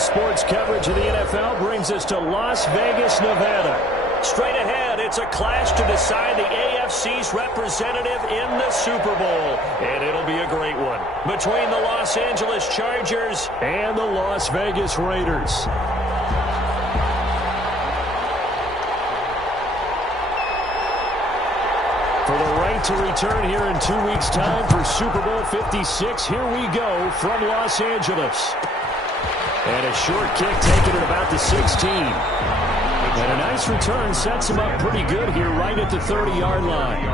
sports coverage of the NFL brings us to Las Vegas, Nevada. Straight ahead, it's a clash to decide the AFC's representative in the Super Bowl. And it'll be a great one between the Los Angeles Chargers and the Las Vegas Raiders. For the right to return here in 2 weeks' time for Super Bowl 56, here we go from Los Angeles. And a short kick taken at about the 16. And a nice return sets him up pretty good here right at the 30-yard line.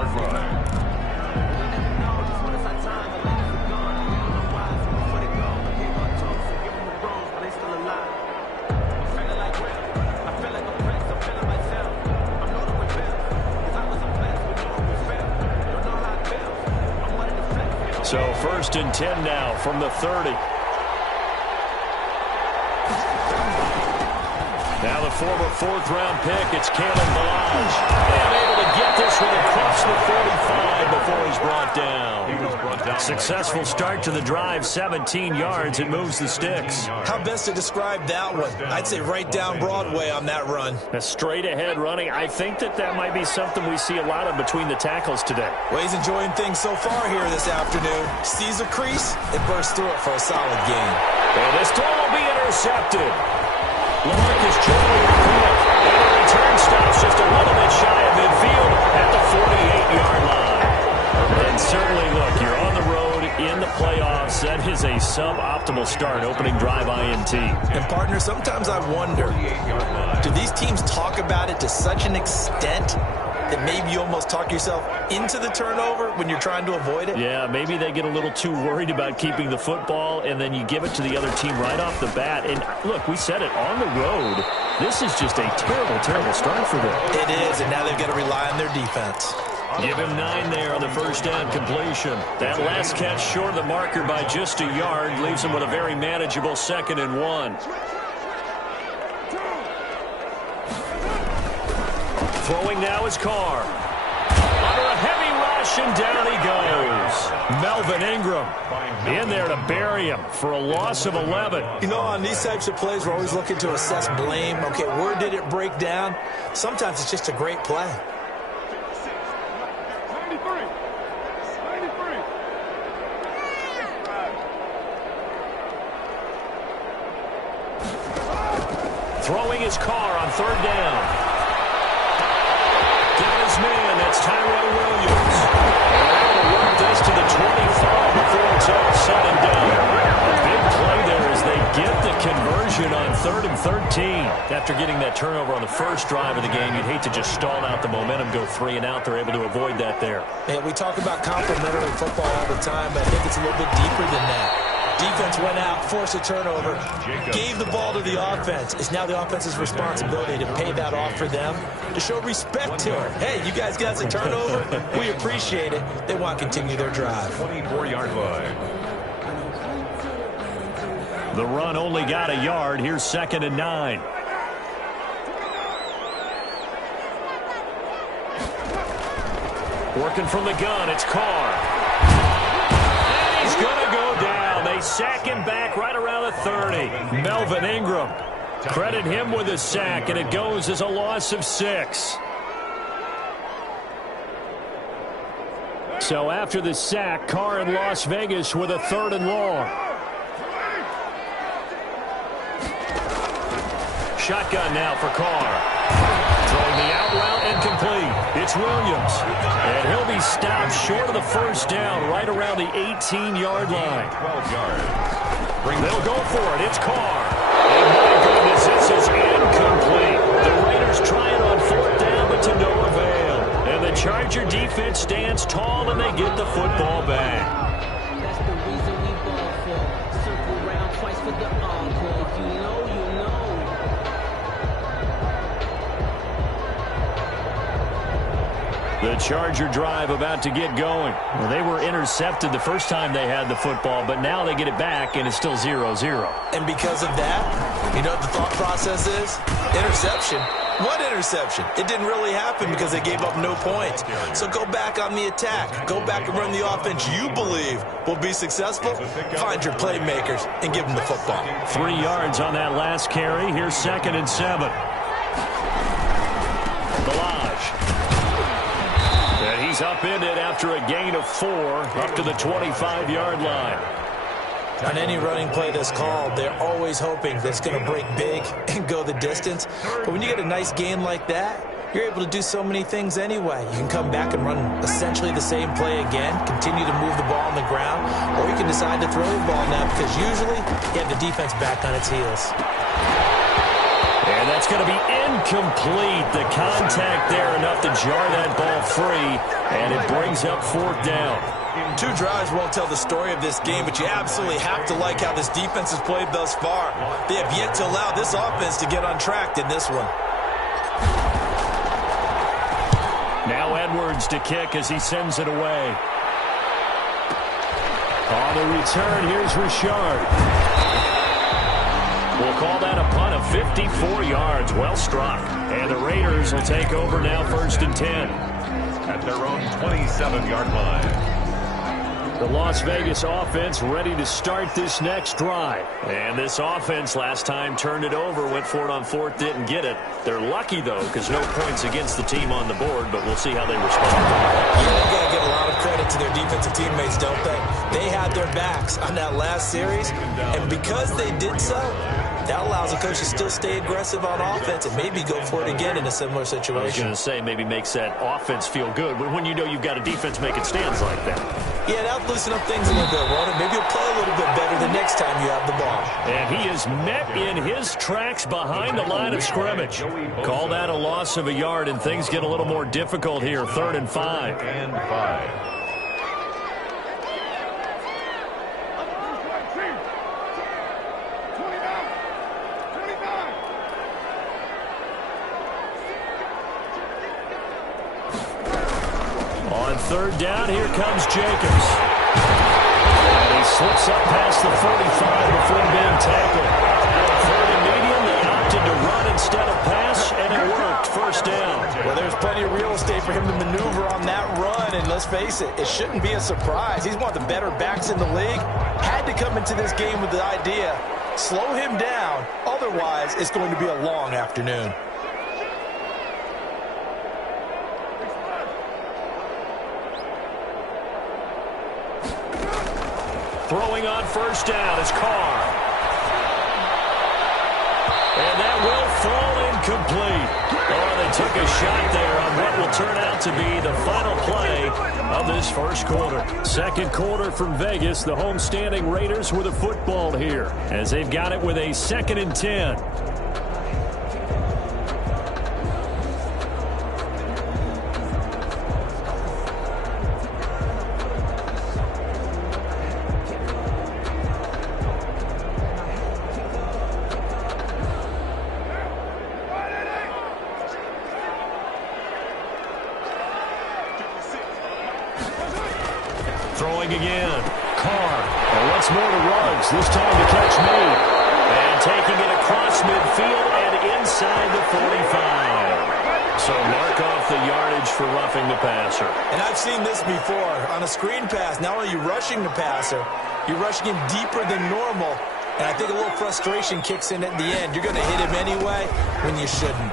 So 1st and 10 now from the 30. Now the former 4th-round pick, it's Kalen Ballage. And able to get this one across the 45 before he's brought down. Successful start to the drive, 17 yards. It moves the sticks. How best to describe that one? I'd say right down Broadway on that run. A straight-ahead running. I think that might be something we see a lot of between the tackles today. Well, he's enjoying things so far here this afternoon. Sees a crease and bursts through it for a solid gain. And this throw will be intercepted. LaMarcus Joyner and the return stops just a little bit shy of midfield at the 48-yard line. And certainly, look, you're on the road in the playoffs. That is a suboptimal start, opening drive INT. And, partner, sometimes I wonder, do these teams talk about it to such an extent that maybe you almost talk yourself into the turnover when you're trying to avoid it? Yeah, maybe they get a little too worried about keeping the football, and then you give it to the other team right off the bat. And, look, we said it, on the road, this is just a terrible, terrible start for them. It is, and now they've got to rely on their defense. Give him 9 there on the first down completion. That last catch short of the marker by just a yard leaves him with a very manageable 2nd and 1. Throwing now is Carr. Under a heavy rush, and down he goes. Melvin Ingram in there to bury him for a loss of 11. You know, on these types of plays, we're always looking to assess blame. Okay, where did it break down? Sometimes it's just a great play. Throwing his Carr on 3rd down. Got his man, that's Tyrell Williams. And they're able to work this to the 25 before it's all said and done. A big play there as they get the conversion on 3rd and 13. After getting that turnover on the first drive of the game, you'd hate to just stall out the momentum, go 3 and out. They're able to avoid that there. Man, we talk about complementary football all the time, but I think it's a little bit deeper than that. Defense went out, forced a turnover, gave the ball to the offense. It's now the offense's responsibility to pay that off for them, to show respect to it. Hey, you guys got a turnover? We appreciate it. They want to continue their drive. 24-yard line. The run only got a yard. Here's 2nd and 9. Working from the gun, it's Carr. And he's going to go down. They sack him back right around the 30. Melvin Ingram. Credit him with a sack, and it goes as a loss of 6. So after the sack, Carr in Las Vegas with a 3rd and long. Shotgun now for Carr. Throwing the out route incomplete. It's Williams. And he'll be stopped short of the first down right around the 18-yard line. 12 yards. They'll go for it. It's Carr. And my goodness, this is incomplete. The Raiders try it on 4th down, but to no avail. And the Charger defense stands tall, and they get the football back. That's the reason we ball for. Circle round twice for the encore. If you know, you know. The Charger drive about to get going. Well, they were intercepted the first time they had the football, but now they get it back, and it's still 0-0. And because of that, you know what the thought process is? Interception. What interception? It didn't really happen because they gave up no points. So go back on the attack. Go back and run the offense you believe will be successful. Find your playmakers and give them the football. 3 yards on that last carry. Here's 2nd and 7. And he's upended after a gain of 4 up to the 25-yard line. On any running play that's called, they're always hoping that it's going to break big and go the distance. But when you get a nice gain like that, you're able to do so many things anyway. You can come back and run essentially the same play again, continue to move the ball on the ground, or you can decide to throw the ball now because usually you have the defense back on its heels. And that's going to be incomplete. The contact there enough to jar that ball free, and it brings up 4th down. 2 drives won't tell the story of this game, but you absolutely have to like how this defense has played thus far. They have yet to allow this offense to get on track in this one. Now Edwards to kick as he sends it away. On the return, here's Richard. We'll call that a punt of 54 yards. Well struck. And the Raiders will take over now 1st and 10. At their own 27-yard line. The Las Vegas offense ready to start this next drive. And this offense last time turned it over, went for it on 4th, didn't get it. They're lucky, though, because no points against the team on the board, but we'll see how they respond. Yeah, they've got to give a lot of credit to their defensive teammates, don't they? They had their backs on that last series, and because they did so, that allows the coach to still stay aggressive on offense and maybe go for it again in a similar situation. I was going to say maybe makes that offense feel good when you know you've got a defense making stands like that. Yeah, that'll loosen up things a little bit, won't it? Maybe you'll play a little bit better the next time you have the ball. And he is met in his tracks behind the line of scrimmage. Call that a loss of a yard, and things get a little more difficult here. 3rd and 5. And 5. On 3rd down, here comes Jacobs. And he slips up past the 45 before being tackled. 3rd and medium, they opted to run instead of pass, and it worked. 1st down. Well, there's plenty of real estate for him to maneuver on that run, and let's face it, it shouldn't be a surprise. He's one of the better backs in the league. Had to come into this game with the idea, slow him down, otherwise it's going to be a long afternoon. Throwing on 1st down is Carr. And that will fall incomplete. Oh, they took a shot there on what will turn out to be the final play of this 1st quarter. 2nd quarter from Vegas. The homestanding Raiders with the football here as they've got it with a 2nd and 10. Throwing again. Carr. And once more to Ruggs. This time to catch me. And taking it across midfield and inside the 45. So mark off the yardage for roughing the passer. And I've seen this before. On a screen pass, not only are you rushing the passer, you're rushing him deeper than normal. And I think a little frustration kicks in at the end. You're going to hit him anyway when you shouldn't.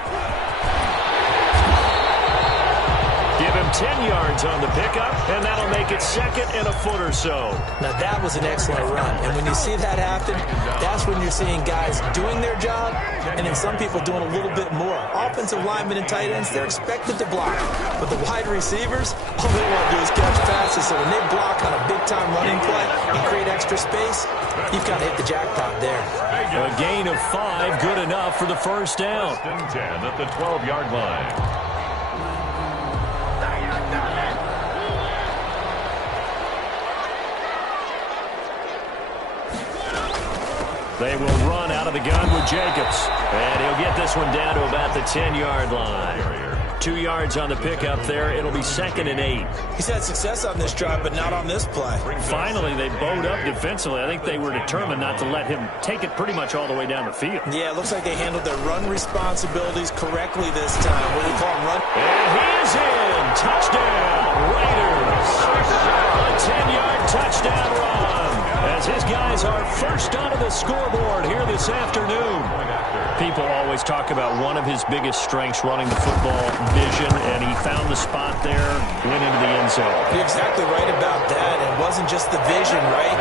Give him 10 yards on the pickup, and that'll make it 2nd and a foot or so. Now, that was an excellent run. And when you see that happen, that's when you're seeing guys doing their job, and then some people doing a little bit more. Offensive linemen and tight ends, they're expected to block. But the wide receivers, all they want to do is catch passes. So when they block on a big-time running play and create extra space, you've got to hit the jackpot there. A gain of 5, good enough for the 1st down. 1st and 10 at the 12-yard line. They will run out of the gun with Jacobs. And he'll get this one down to about the 10-yard line. 2 yards on the pickup there. It'll be 2nd and 8. He's had success on this drive, but not on this play. Finally, they bowed up defensively. I think they were determined not to let him take it pretty much all the way down the field. Yeah, it looks like they handled their run responsibilities correctly this time. What do you call him, run? And he is in. Touchdown, Raiders. A 10-yard touchdown run as his guys are first onto the scoreboard here this afternoon. People always talk about one of his biggest strengths running the football, vision, and he found the spot there, went into the end zone. You're exactly right about that. It wasn't just the vision, right?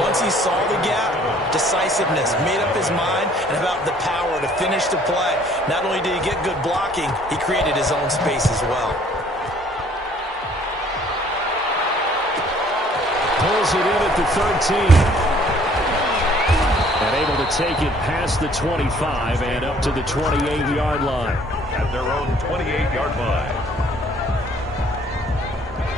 Once he saw the gap, decisiveness, made up his mind, and about the power to finish the play. Not only did he get good blocking, he created his own space as well. Pulls it in at the 13. And able to take it past the 25 and up to the 28-yard line. At their own 28-yard line.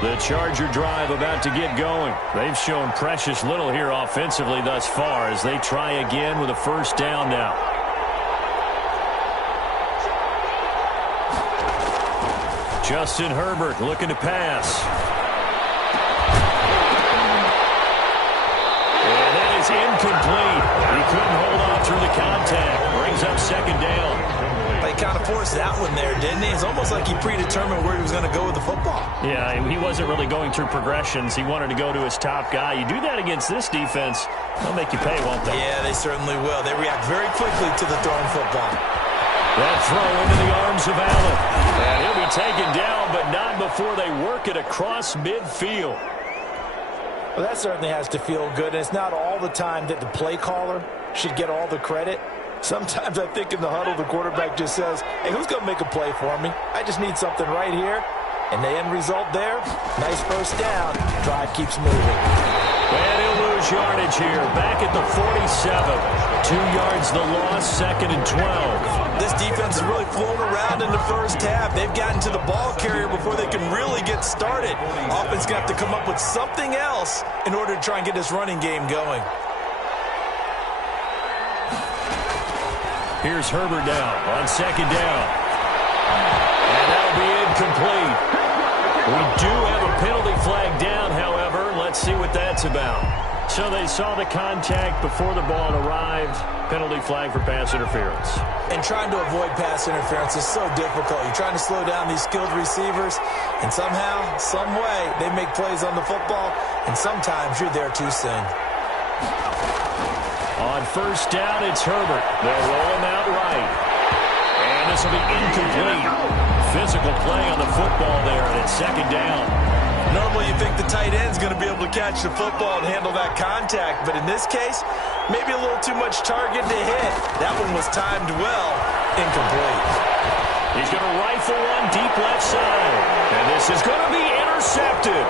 The Charger drive about to get going. They've shown precious little here offensively thus far as they try again with a first down now. Justin Herbert looking to pass. And that is incomplete. He couldn't hold on through the contact. Brings up 2nd down. They kind of forced that one there, didn't he? It's almost like he predetermined where he was going to go with the football. Yeah, he wasn't really going through progressions. He wanted to go to his top guy. You do that against this defense, they'll make you pay, won't they? Yeah, they certainly will. They react very quickly to the thrown football. That throw into the arms of Allen. And he'll be taken down, but not before they work it across midfield. Well, that certainly has to feel good. And it's not all the time that the play caller should get all the credit. Sometimes I think in the huddle, the quarterback just says, hey, who's going to make a play for me? I just need something right here. And the end result there, nice first down. Drive keeps moving. And he'll lose yardage here. Back at the 47. 2 yards the loss, 2nd and 12. This defense is really flown around in the first half. They've gotten to the ball carrier before they can really get started. Offense got to come up with something else in order to try and get this running game going. Here's Herbert down on 2nd down. And that'll be incomplete. We do have a penalty flag down, however. Let's see what that's about. So they saw the contact before the ball arrived. Penalty flag for pass interference. And trying to avoid pass interference is so difficult. You're trying to slow down these skilled receivers, and somehow, some way, they make plays on the football, and sometimes you're there too soon. On first down, it's Herbert. They'll roll him out right. And this will be incomplete. Physical play on the football there, and it's 2nd down. Normally you think the tight end's going to be able to catch the football and handle that contact, but in this case, maybe a little too much target to hit. That one was timed well. Incomplete. He's going to rifle one deep left side. And this is going to be intercepted.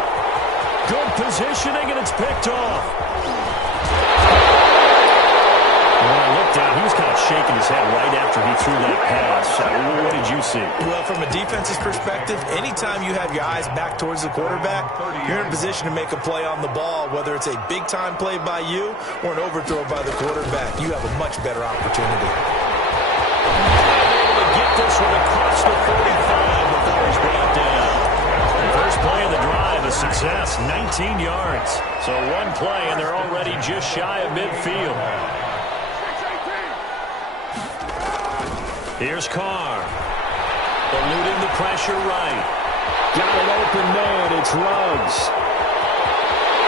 Good positioning, and it's picked off. When I looked down, he was kind of shaking his head right after he threw that pass. What did you see? Well, from a defense's perspective, anytime you have your eyes back towards the quarterback, you're in a position to make a play on the ball, whether it's a big-time play by you or an overthrow by the quarterback. You have a much better opportunity. Able to get this one across the 45 before he's brought down. First play of the drive, a success, 19 yards. So one play, and they're already just shy of midfield. Here's Carr. Eluding the pressure right. Got an open man. It's Ruggs.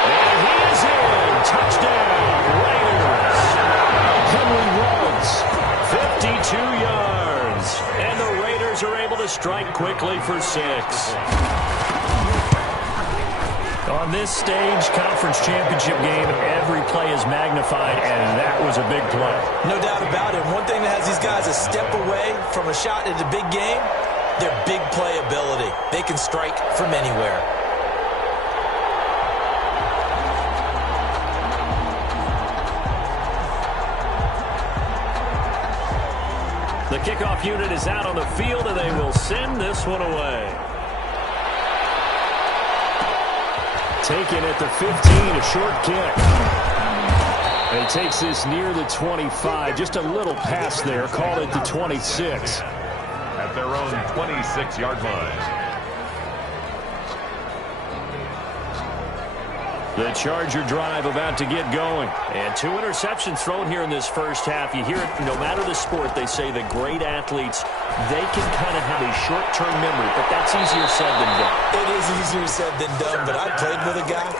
And he is in. Touchdown, Raiders. Henry Ruggs, 52 yards. And the Raiders are able to strike quickly for 6. On this stage, conference championship game, every play is magnified, and that was a big play. No doubt about it. One thing that has these guys a step away from a shot at the big game, their big play ability. They can strike from anywhere. The kickoff unit is out on the field, and they will send this one away. Taken at the 15, a short kick. And he takes this near the 25. Just a little pass there. Called it the 26. At at their own 26-yard line. The Charger drive about to get going. And 2 interceptions thrown here in this first half. You hear it, no matter the sport, they say that great athletes, they can kind of have a short-term memory, but that's easier said than done. It is easier said than done, but I played with a guy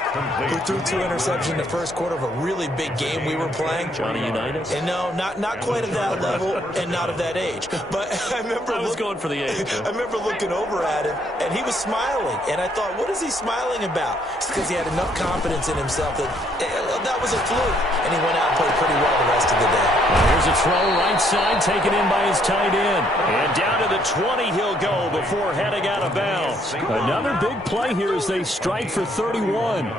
who threw 2 interceptions in the first quarter of a really big game we were playing. Johnny Unitas? And no, not quite at that level and not of that age. But I was going for the age. I remember looking over at him, and he was smiling. And I thought, what is he smiling about? It's because he had enough confidence in himself that was a fluke. And he went out and played pretty well the rest of the day. Here's a throw right side taken in by his tight end. And down to the 20 he'll go before heading out of bounds. Another big play here as they strike for 31.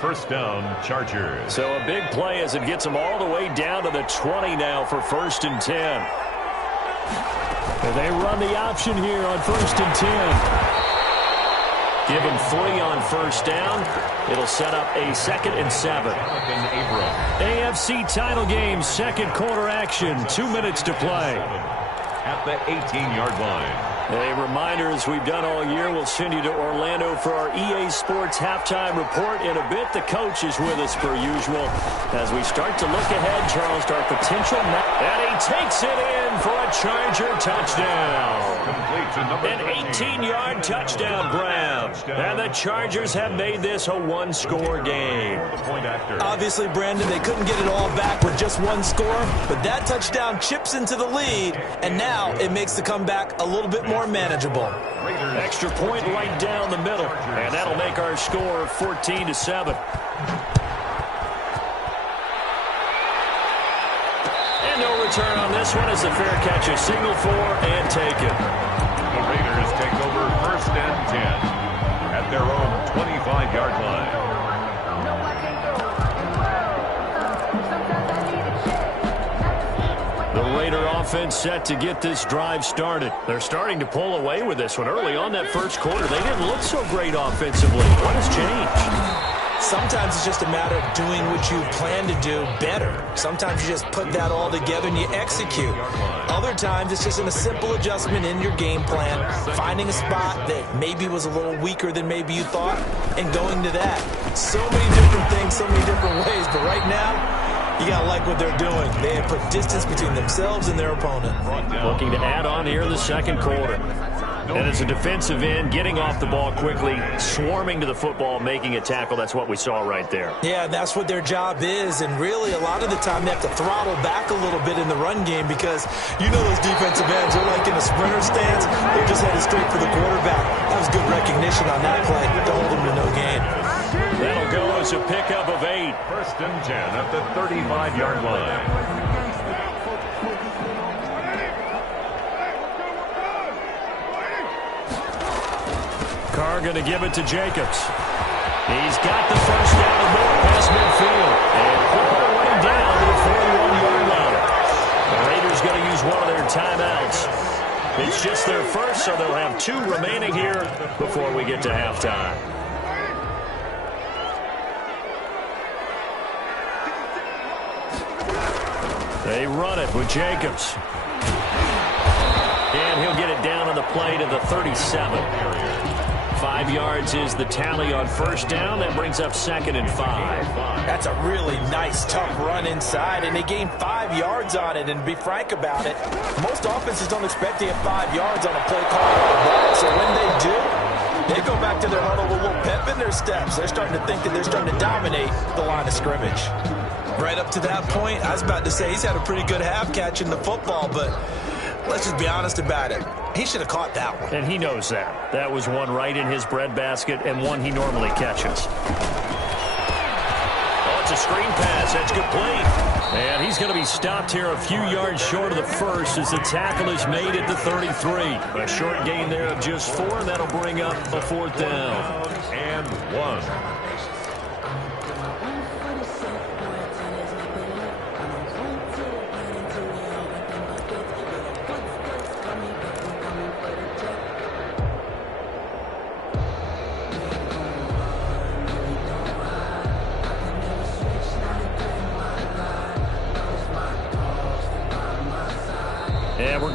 First down, Chargers. So a big play as it gets them all the way down to the 20 now for 1st and 10. And they run the option here on 1st and 10. Give him 3 on first down. It'll set up a 2nd and 7. AFC title game, second quarter action. 2 minutes to play. At the 18-yard line. A reminder, as we've done all year, we'll send you to Orlando for our EA Sports halftime report. In a bit, the coach is with us per usual. As we start to look ahead, Charles, to our potential. And he takes it in for a Charger touchdown. An 18-yard touchdown grab. And the Chargers have made this a one-score game. Obviously, Brandon, they couldn't get it all back with just 1 score, but that touchdown chips into the lead, and now it makes the comeback a little bit more manageable. Extra point right down the middle, and that'll make our score 14-7. And no return on this one as the fair catch is signaled for and taken. The Raiders take over 1st and 10 at their own 25-yard line. The Raider offense set to get this drive started. They're starting to pull away with this one. Early on that first quarter, they didn't look so great offensively. What has changed? Sometimes it's just a matter of doing what you plan to do better. Sometimes you just put that all together and you execute. Other times it's just a simple adjustment in your game plan, finding a spot that maybe was a little weaker than maybe you thought, and going to that. So many different things, so many different ways, but right now, you got to like what they're doing. They have put distance between themselves and their opponent. Looking to add on here in the second quarter. And as a defensive end, getting off the ball quickly, swarming to the football, making a tackle. That's what we saw right there. Yeah, that's what their job is. And really, a lot of the time, they have to throttle back a little bit in the run game because you know those defensive ends are like in a sprinter stance. They're just headed straight for the quarterback. That was good recognition on that play to hold them to no gain. That'll go as a pickup of 8. 1st and 10 at the 35-yard line. Carr going to give it to Jacobs. He's got the first down and more past midfield. And all the way down to the 41-yard line. The Raiders going to use one of their timeouts. It's just their first, so they'll have 2 remaining here before we get to halftime. They run it with Jacobs. And he'll get it down on the play to the 37. 5 yards is the tally on first down. That brings up 2nd and 5. That's a really nice, tough run inside, and they gained 5 yards on it. And to be frank about it, most offenses don't expect to get 5 yards on a play call like that. So when they do, they go back to their huddle with a little pep in their steps. They're starting to think that they're starting to dominate the line of scrimmage. Right up to that point, I was about to say he's had a pretty good half catching the football, but let's just be honest about it. He should have caught that one. And he knows that. That was one right in his breadbasket and one he normally catches. Oh, it's a screen pass. That's complete. And he's going to be stopped here a few yards short of the first as the tackle is made at the 33. A short gain there of just 4, and that'll bring up a 4th down. And 1.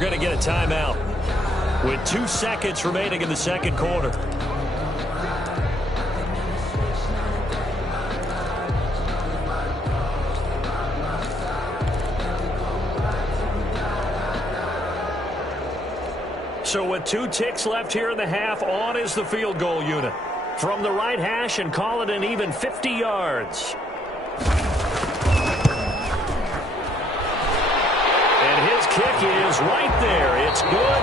going to get a timeout with 2 seconds remaining in the second quarter. So with 2 ticks left here in the half, on is the field goal unit. From the right hash and call it an even 50 yards. And his kick is right there. It's good.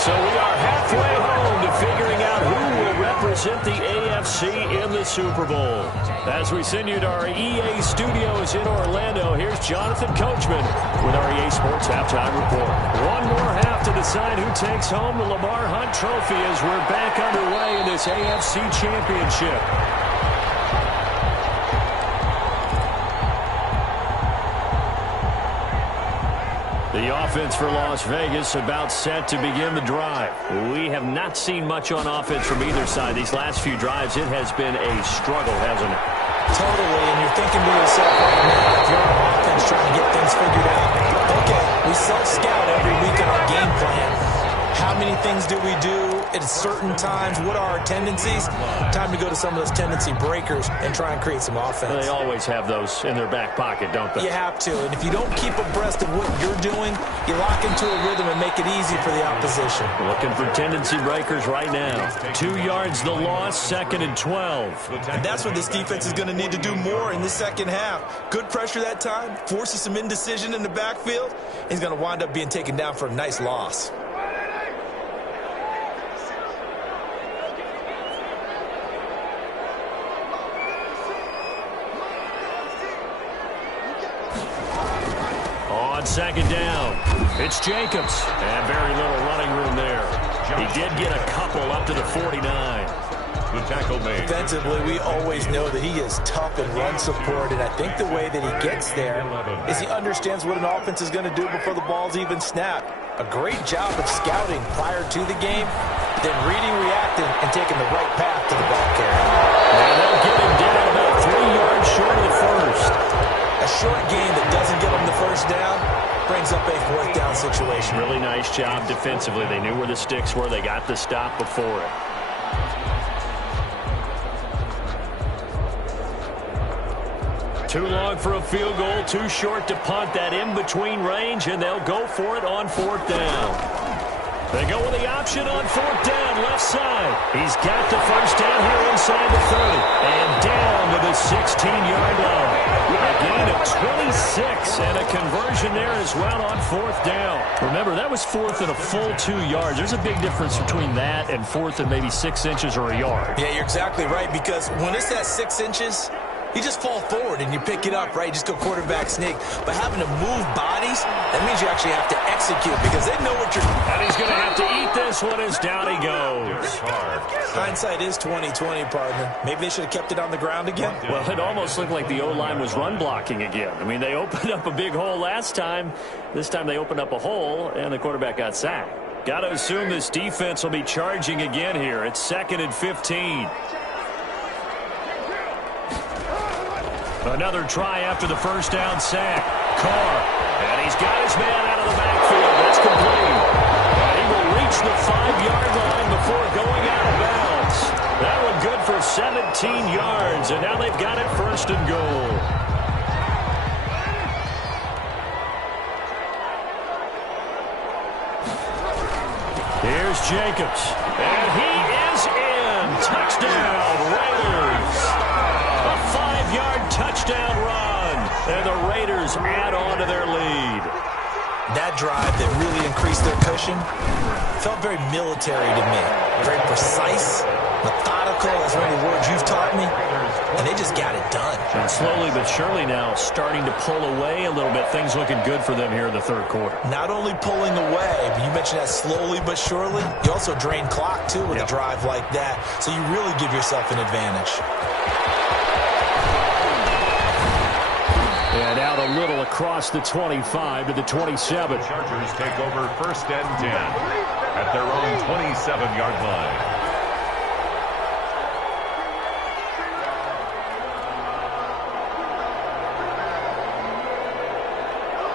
So we are halfway home to figuring out who will represent the AFC in the Super Bowl. As we send you to our EA studios in Orlando, here's Jonathan Coachman with our EA Sports Halftime Report. One more half to decide who takes home the Lamar Hunt Trophy as we're back underway in this AFC Championship. The offense for Las Vegas about set to begin the drive. We have not seen much on offense from either side. These last few drives, it has been a struggle, hasn't it? Totally, and you're thinking to yourself right now, if you're on offense trying to get things figured out, okay, we self-scout every week in our game plan. How many things do we do at certain times? What are our tendencies? Time to go to some of those tendency breakers and try and create some offense. They always have those in their back pocket, don't they? You have to, and if you don't keep abreast of what you're doing, you lock into a rhythm and make it easy for the opposition. Looking for tendency breakers right now. 2 yards the loss, 2nd and 12. And that's what this defense is going to need to do more in the second half. Good pressure that time, forces some indecision in the backfield. He's going to wind up being taken down for a nice loss. On 2nd down, it's Jacobs. And very little running room there. He did get a couple up to the 49. The tackle made. Defensively, we always know that he is tough in run support, and I think the way that he gets there is he understands what an offense is going to do before the ball's even snapped. A great job of scouting prior to the game, then reading, reacting, and taking the right path to the ball carrier. And they'll get him down about 3 yards short of the first. A short gain that doesn't get him the first down brings up a 4th down situation. Really nice job defensively. They knew where the sticks were. They got the stop before it. Too long for a field goal, too short to punt. That in-between range, and they'll go for it on 4th down. They go with the option on 4th down, left side. He's got the first down here inside the 30. And down to the 16-yard line. A gain of 26 and a conversion there as well on 4th down. Remember, that was 4th and a full 2 yards. There's a big difference between that and 4th and maybe 6 inches or a yard. Yeah, you're exactly right, because when it's at 6 inches, you just fall forward and you pick it up, right? You just go quarterback sneak. But having to move bodies, that means you actually have to execute because they know what you're doing. And he's going to have to eat this one as down he goes. Hindsight is 20/20, partner. Maybe they should have kept it on the ground again. Well, it almost looked like the O-line was run blocking again. I mean, they opened up a big hole last time. This time they opened up a hole, and the quarterback got sacked. Got to assume this defense will be charging again here. It's 2nd and 15. Another try after the first down sack. Carr. And he's got his man out of the backfield. That's complete. And he will reach the 5-yard line before going out of bounds. That one good for 17 yards. And now they've got it 1st and goal. Here's Jacobs. And he is in. Touchdown, Raiders. A 5-yard touchdown run. And the Raiders add on to their lead. That drive that really increased their cushion felt very military to me. Very precise, methodical, as many words you've taught me. And they just got it done. And slowly but surely now starting to pull away a little bit. Things looking good for them here in the 3rd quarter. Not only pulling away, but you mentioned that slowly but surely. You also drain clock, too, with a drive like that. So you really give yourself an advantage. And out a little across the 25 to the 27. The Chargers take over 1st and 10 at their own 27-yard line.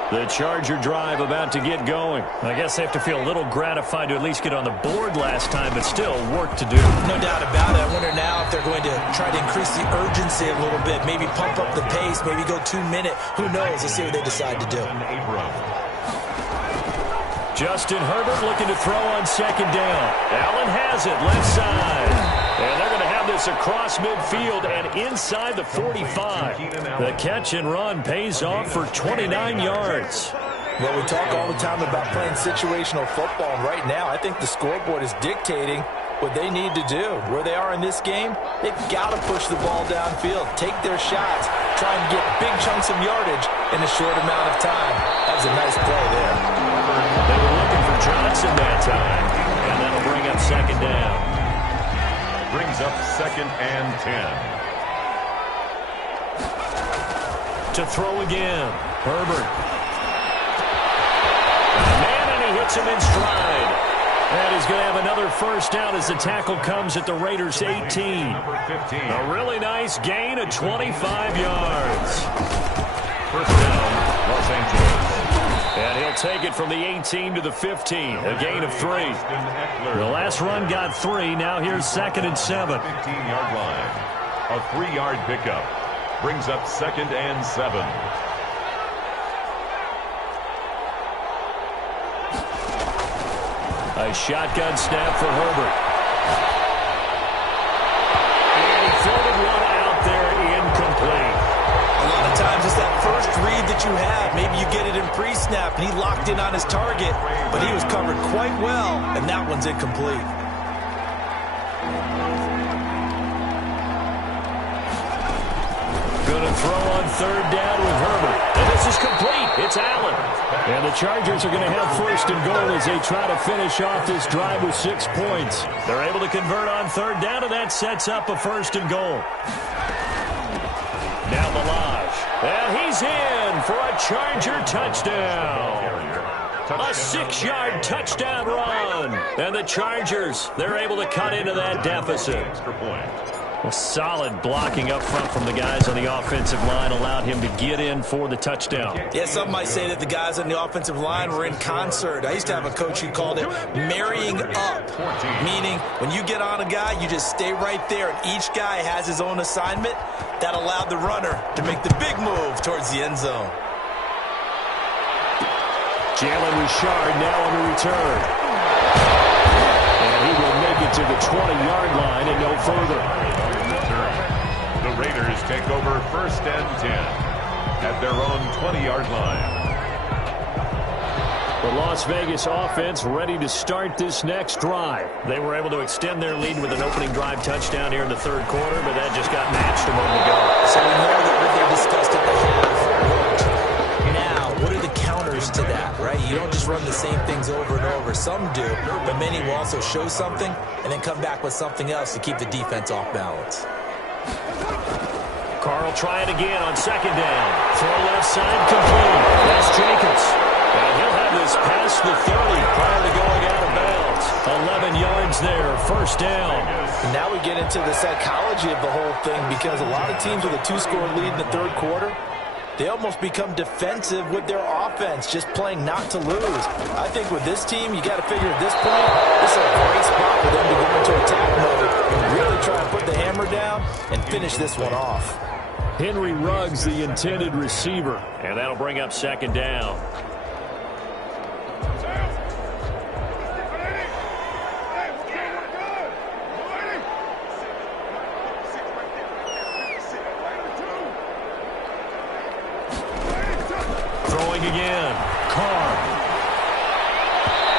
The Charger drive about to get going. I guess they have to feel a little gratified to at least get on the board last time, but still work to do. No doubt about it. I wonder now if they're going to try to increase the urgency a little bit, maybe pump up the pace, maybe go 2-minute. Who knows? Let's see what they decide to do. Justin Herbert looking to throw on second down. Allen has it, left side. And they're going to have this across midfield and inside the 45. The catch and run pays off for 29 yards. Well, we talk all the time about playing situational football, and right now I think the scoreboard is dictating what they need to do. Where they are in this game, they've got to push the ball downfield, take their shots, try and get big chunks of yardage in a short amount of time. That was a nice play there. They were looking for Johnson that time, and that'll bring up second down. Brings up 2nd and 10. To throw again, Herbert. Man, and he hits him in stride. And he's going to have another first down as the tackle comes at the Raiders' 18. A really nice gain of 25 yards. First down, Los Angeles. And he'll take it from the 18 to the 15, a gain of 3. The last run got 3. Now here's 2nd and 7. 15-yard line. A 3-yard pickup. Brings up 2nd and 7. A shotgun snap for Herbert. And he floated one out there, incomplete. A lot of times it's that first read that you have. Maybe you get it in pre-snap, and he locked in on his target, but he was covered quite well, and that one's incomplete. Going to throw on third down with Herbert. And this is complete. It's Allen. And the Chargers are going to have first and goal as they try to finish off this drive with 6 points. They're able to convert on third down, and that sets up a first and goal. Now Balaj. And he's in for a Charger touchdown. A 6-yard touchdown run. And the Chargers, they're able to cut into that deficit. Extra point. Well, solid blocking up front from the guys on the offensive line allowed him to get in for the touchdown. Yeah, some might say that the guys on the offensive line were in concert. I used to have a coach who called it marrying up, meaning when you get on a guy, you just stay right there, and each guy has his own assignment. That allowed the runner to make the big move towards the end zone. Jalen Richard now on the return. And he will make it to the 20-yard line and no further. The Raiders take over 1st and 10 at their own 20-yard line. The Las Vegas offense ready to start this next drive. They were able to extend their lead with an opening drive touchdown here in the third quarter, but that just got matched a moment ago. So we know that what they discussed at the half worked. Now, what are the counters to that, right? You don't just run the same things over and over. Some do, but many will also show something and then come back with something else to keep the defense off balance. Carl trying again on second down. Throw left side, complete. That's Jacobs. And he'll have this past the 30 prior to going out of bounds. 11 yards there, first down. And now we get into the psychology of the whole thing, because a lot of teams with a 2-score lead in the third quarter, they almost become defensive with their offense, just playing not to lose. I think with this team, you got to figure at this point, this is a great spot for them to go into attack mode and really try to put the hammer down and finish this one off. Henry Ruggs, the intended receiver, and that'll bring up second down. Throwing again, Carr.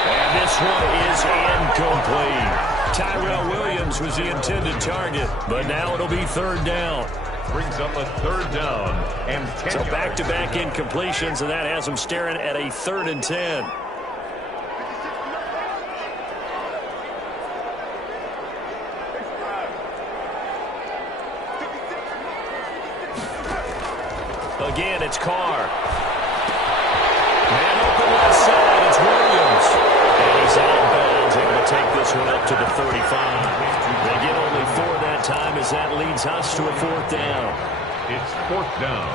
And this one is incomplete. Tyrell Williams was the intended target, but now it'll be third down. Brings up a third down and 10 So yards. back-to-back incompletions, and that has them staring at a 3rd and 10. Again, it's Carr. Man open left side, it's Williams. And he's out of bounds, able to take this one up to the 35. They get only 4 that time as that leads us to a 4th down. It's 4th down.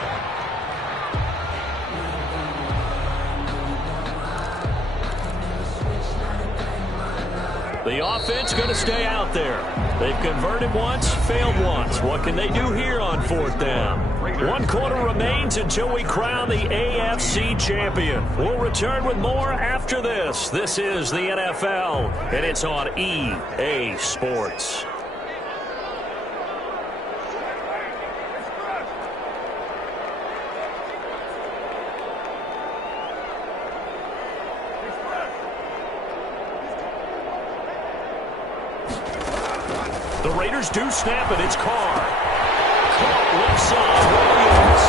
The offense going to stay out there. They've converted once, failed once. What can they do here on 4th down? 1 quarter remains until we crown the AFC champion. We'll return with more after this. This is the NFL, and it's on EA Sports. The Raiders do snap it. It's Carr. Caught left side. Williams.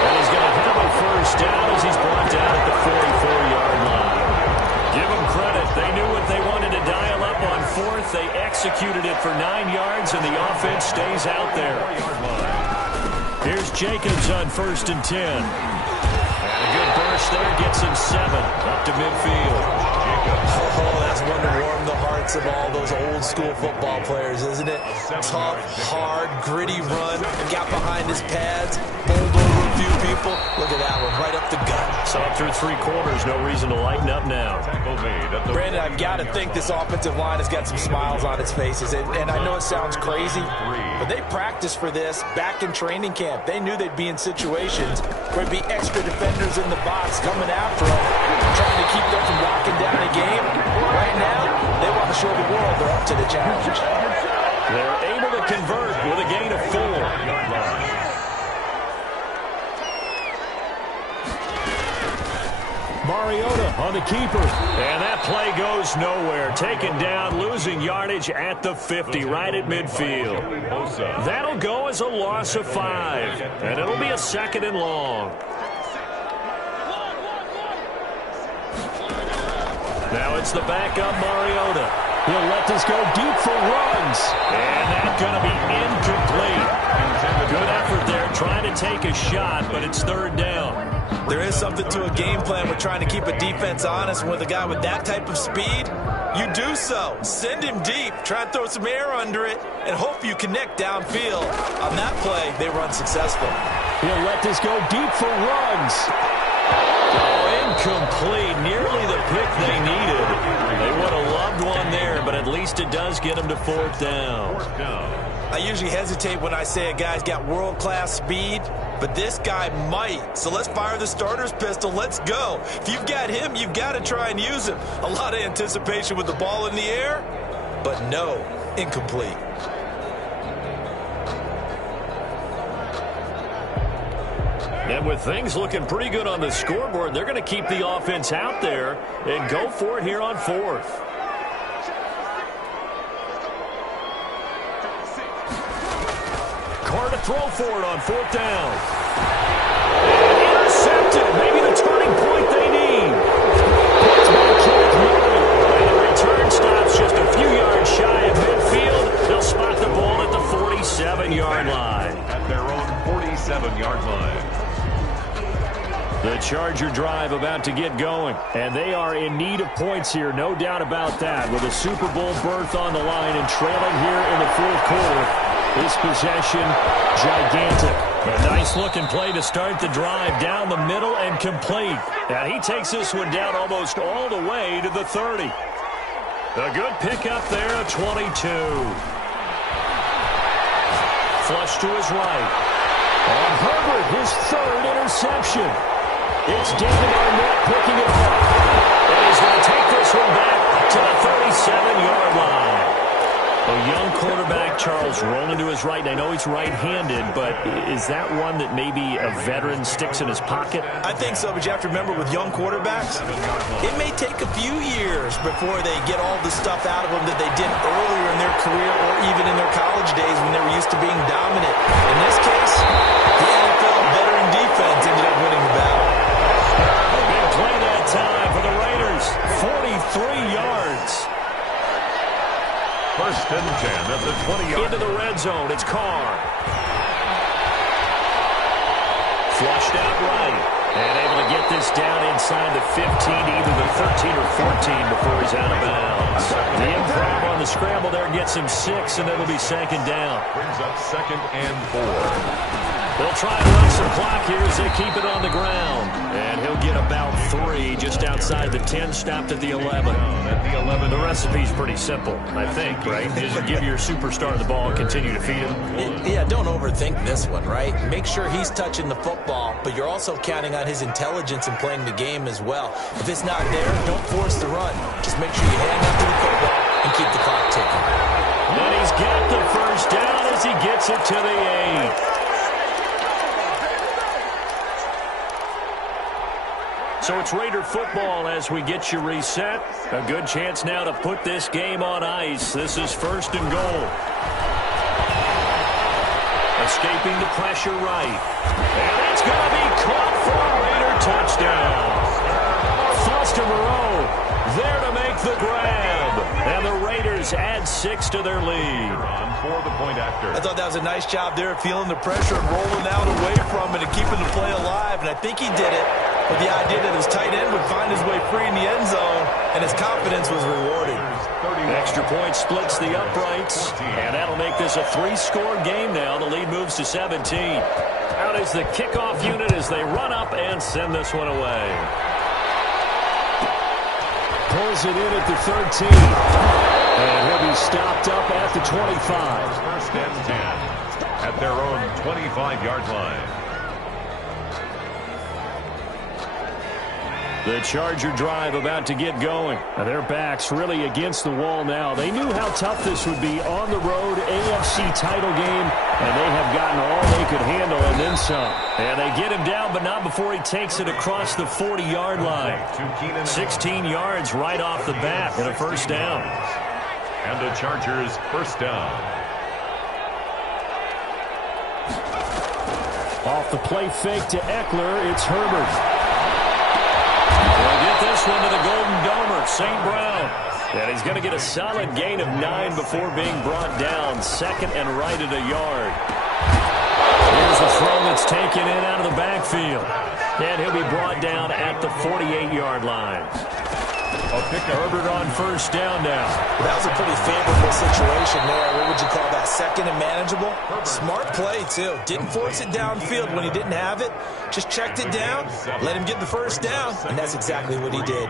And he's going to have a first down as he's brought down at the 44-yard line. Give them credit. They knew what they wanted to dial up on 4th. They executed it for 9 yards, and the offense stays out there. Here's Jacobs on 1st and 10. And a good burst there gets him 7 up to midfield. Oh, that's one to warm the hearts of all those old-school football players, isn't it? Tough, hard, gritty run. Got behind his pads, bowled over a few people. Look at that one, right up the gut. So up through 3 quarters, no reason to lighten up now. Brandon, I've got to think this offensive line has got some smiles on its faces. And I know it sounds crazy, but they practiced for this back in training camp. They knew they'd be in situations where there'd be extra defenders in the box coming after them, trying to keep them from locking down a game. Right now, they want to show the world they're up to the challenge. They're able to convert with a gain of 4. Mariota on the keeper. And that play goes nowhere. Taken down, losing yardage at the 50, right at midfield. That'll go as a loss of 5. And it'll be a 2nd and long. Now it's the backup Mariota. He'll let this go deep for runs. And that's going to be incomplete. Good effort there trying to take a shot, but it's 3rd down. There is something to a game plan with trying to keep a defense honest. With a guy with that type of speed, you do so. Send him deep, try and throw some air under it, and hope you connect downfield. On that play, they were unsuccessful. He'll let this go deep for runs. Oh, incomplete. Nearly the pick they needed. They would have loved one there, but at least it does get them to 4th down. I usually hesitate when I say a guy's got world-class speed, but this guy might. So let's fire the starter's pistol. Let's go. If you've got him, you've got to try and use him. A lot of anticipation with the ball in the air, but no, incomplete. And with things looking pretty good on the scoreboard, they're going to keep the offense out there and go for it here on 4th. Carr to throw for it on 4th down. And intercepted. Maybe the turning point they need. It's by Kenneth Murray. And the return stops just a few yards shy of midfield. They'll spot the ball at the 47-yard line. At their own 47-yard line. The Charger drive about to get going, and they are in need of points here, no doubt about that, with a Super Bowl berth on the line and trailing here in the 4th quarter. This possession, gigantic. A nice-looking play to start the drive down the middle and complete. And he takes this one down almost all the way to the 30. A good pickup there, a 22. Flush to his right. On Herbert, his 3rd interception. It's David Arnett picking it up. And he's going to take this one back to the 37-yard line. A young quarterback, Charles, rolling to his right. I know he's right-handed, but is that one that maybe a veteran sticks in his pocket? I think so, but you have to remember with young quarterbacks, it may take a few years before they get all the stuff out of them that they did earlier in their career or even in their college days when they were used to being dominant. In this case, the NFL veteran defense ended up winning the battle. Big play that time for the Raiders. 43 yards. 1st and 10 at the 20-yard. Into the red zone. It's Carr. Flushed out right. And able to get this down inside the 15, either the 13 or 14 before he's out of bounds. The improv on the scramble there gets him 6, and it'll be second down. Brings up 2nd and 4. They'll try and run some clock here as they keep it on the ground. And he'll get about 3 just outside the 10, stopped at the 11. The recipe's pretty simple, I think, right? Is you give your superstar the ball and continue to feed him. Yeah, don't overthink this one, right? Make sure he's touching the football, but you're also counting on his intelligence in playing the game as well. If it's not there, don't force the run. Just make sure you hand up to the football and keep the clock ticking. And he's got the first down as he gets it to the 8. So it's Raider football as we get you reset. A good chance now to put this game on ice. This is 1st and goal. Escaping the pressure right. And it's going to be caught for a Raider touchdown. Foster Moreau there to make the grab. And the Raiders add 6 to their lead. For the point after. I thought that was a nice job there, feeling the pressure and rolling out away from it and keeping the play alive. And I think he did it with the idea that his tight end would find his way free in the end zone, and his confidence was rewarded. Extra point splits the uprights, and that'll make this a 3-score game now. The lead moves to 17. Out is the kickoff unit as they run up and send this one away. Pulls it in at the 13. And he'll be stopped up at the 25. 1st and 10 at their own 25-yard line. The Charger drive about to get going. Now their backs really against the wall now. They knew how tough this would be on the road, AFC title game, and they have gotten all they could handle and then some. And they get him down, but not before he takes it across the 40-yard line. 16 yards right off the bat and a first down. And the Chargers first down. Off the play fake to Eckler, it's Herbert. They'll get this one to the Golden Domer, St. Brown. And he's going to get a solid gain of 9 before being brought down. 2nd and right at a yard. Here's a throw that's taken in out of the backfield. And he'll be brought down at the 48-yard line. Herbert on first down now. Well, that was a pretty favorable situation there. What would you call that? 2nd and manageable? Smart play, too. Didn't force it downfield when he didn't have it. Just checked it down, let him get the first down, and that's exactly what he did.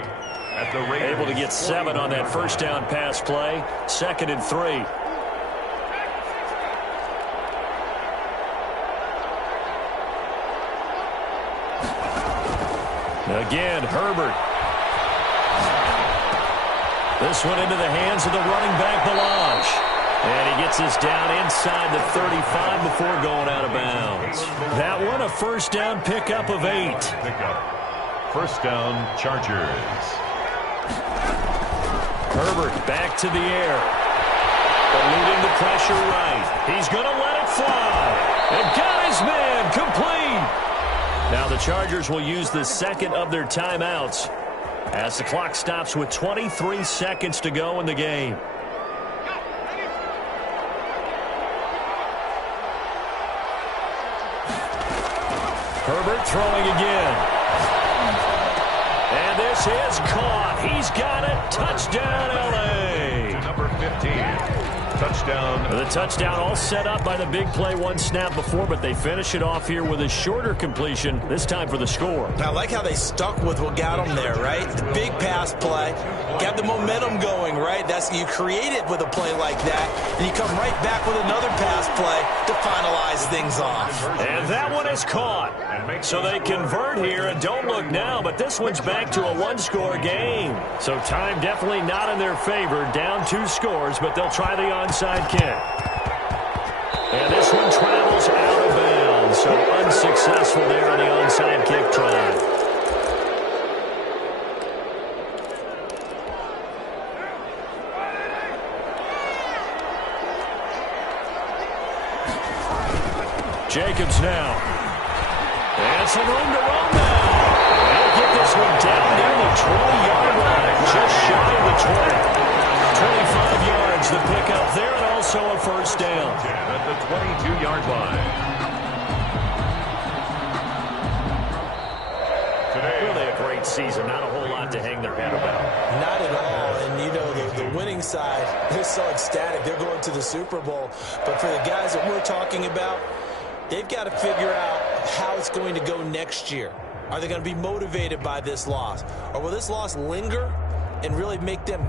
Able to get 7 on that first down pass play. 2nd and 3. Again, Herbert. This one into the hands of the running back, Ballage. And he gets this down inside the 35 before going out of bounds. That one a first down pickup of 8. First down, Chargers. Herbert back to the air. Eluding the pressure right. He's going to let it fly. And got his man complete. Now the Chargers will use the 2nd of their timeouts as the clock stops with 23 seconds to go in the game. Herbert throwing again. And this is caught. He's got it. Touchdown, L.A. To number 15. Touchdown. The touchdown all set up by the big play, one snap before, but they finish it off here with a shorter completion, this time for the score. I like how they stuck with what got them there, right? The big pass play, got the momentum going, right? You create it with a play like that, and you come right back with another pass play to finalize things off. And that one is caught. So they convert here, and don't look now, but this one's back to a 1-score game. So time definitely not in their favor, down 2 scores, but they'll try the onside kick. And this one travels out of bounds, so unsuccessful there on the onside kick try. Jacobs now. And some room to run now. They'll get this one down near the 20-yard line, just shy of the 20. 25 yards, the pickup there, and also a first down. At the 22-yard line. Really a great season. Not a whole lot to hang their head about. Not at all. And, you know, the winning ringside, they're so ecstatic. They're going to the Super Bowl. But for the guys that we're talking about, they've got to figure out how it's going to go next year. Are they going to be motivated by this loss? Or will this loss linger and really make them,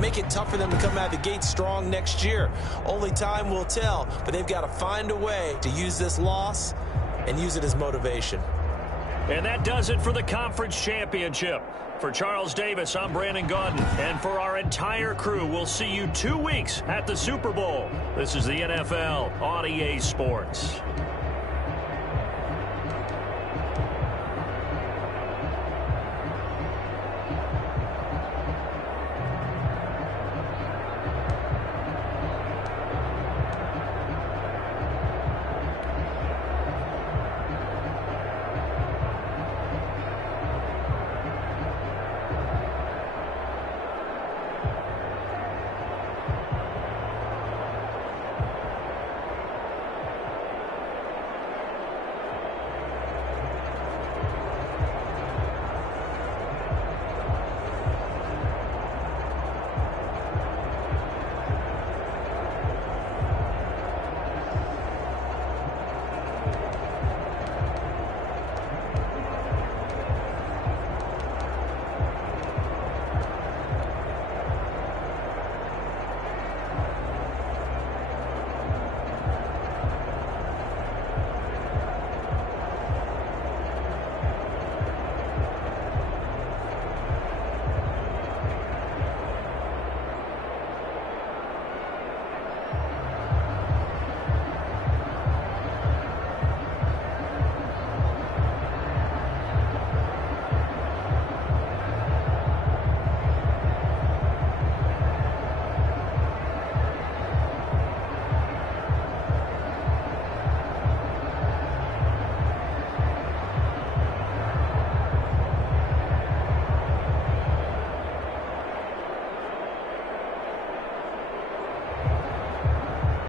make it tough for them to come out of the gate strong next year? Only time will tell, but they've got to find a way to use this loss and use it as motivation. And that does it for the conference championship. For Charles Davis, I'm Brandon Gaudin. And for our entire crew, we'll see you 2 weeks at the Super Bowl. This is the NFL on EA Sports.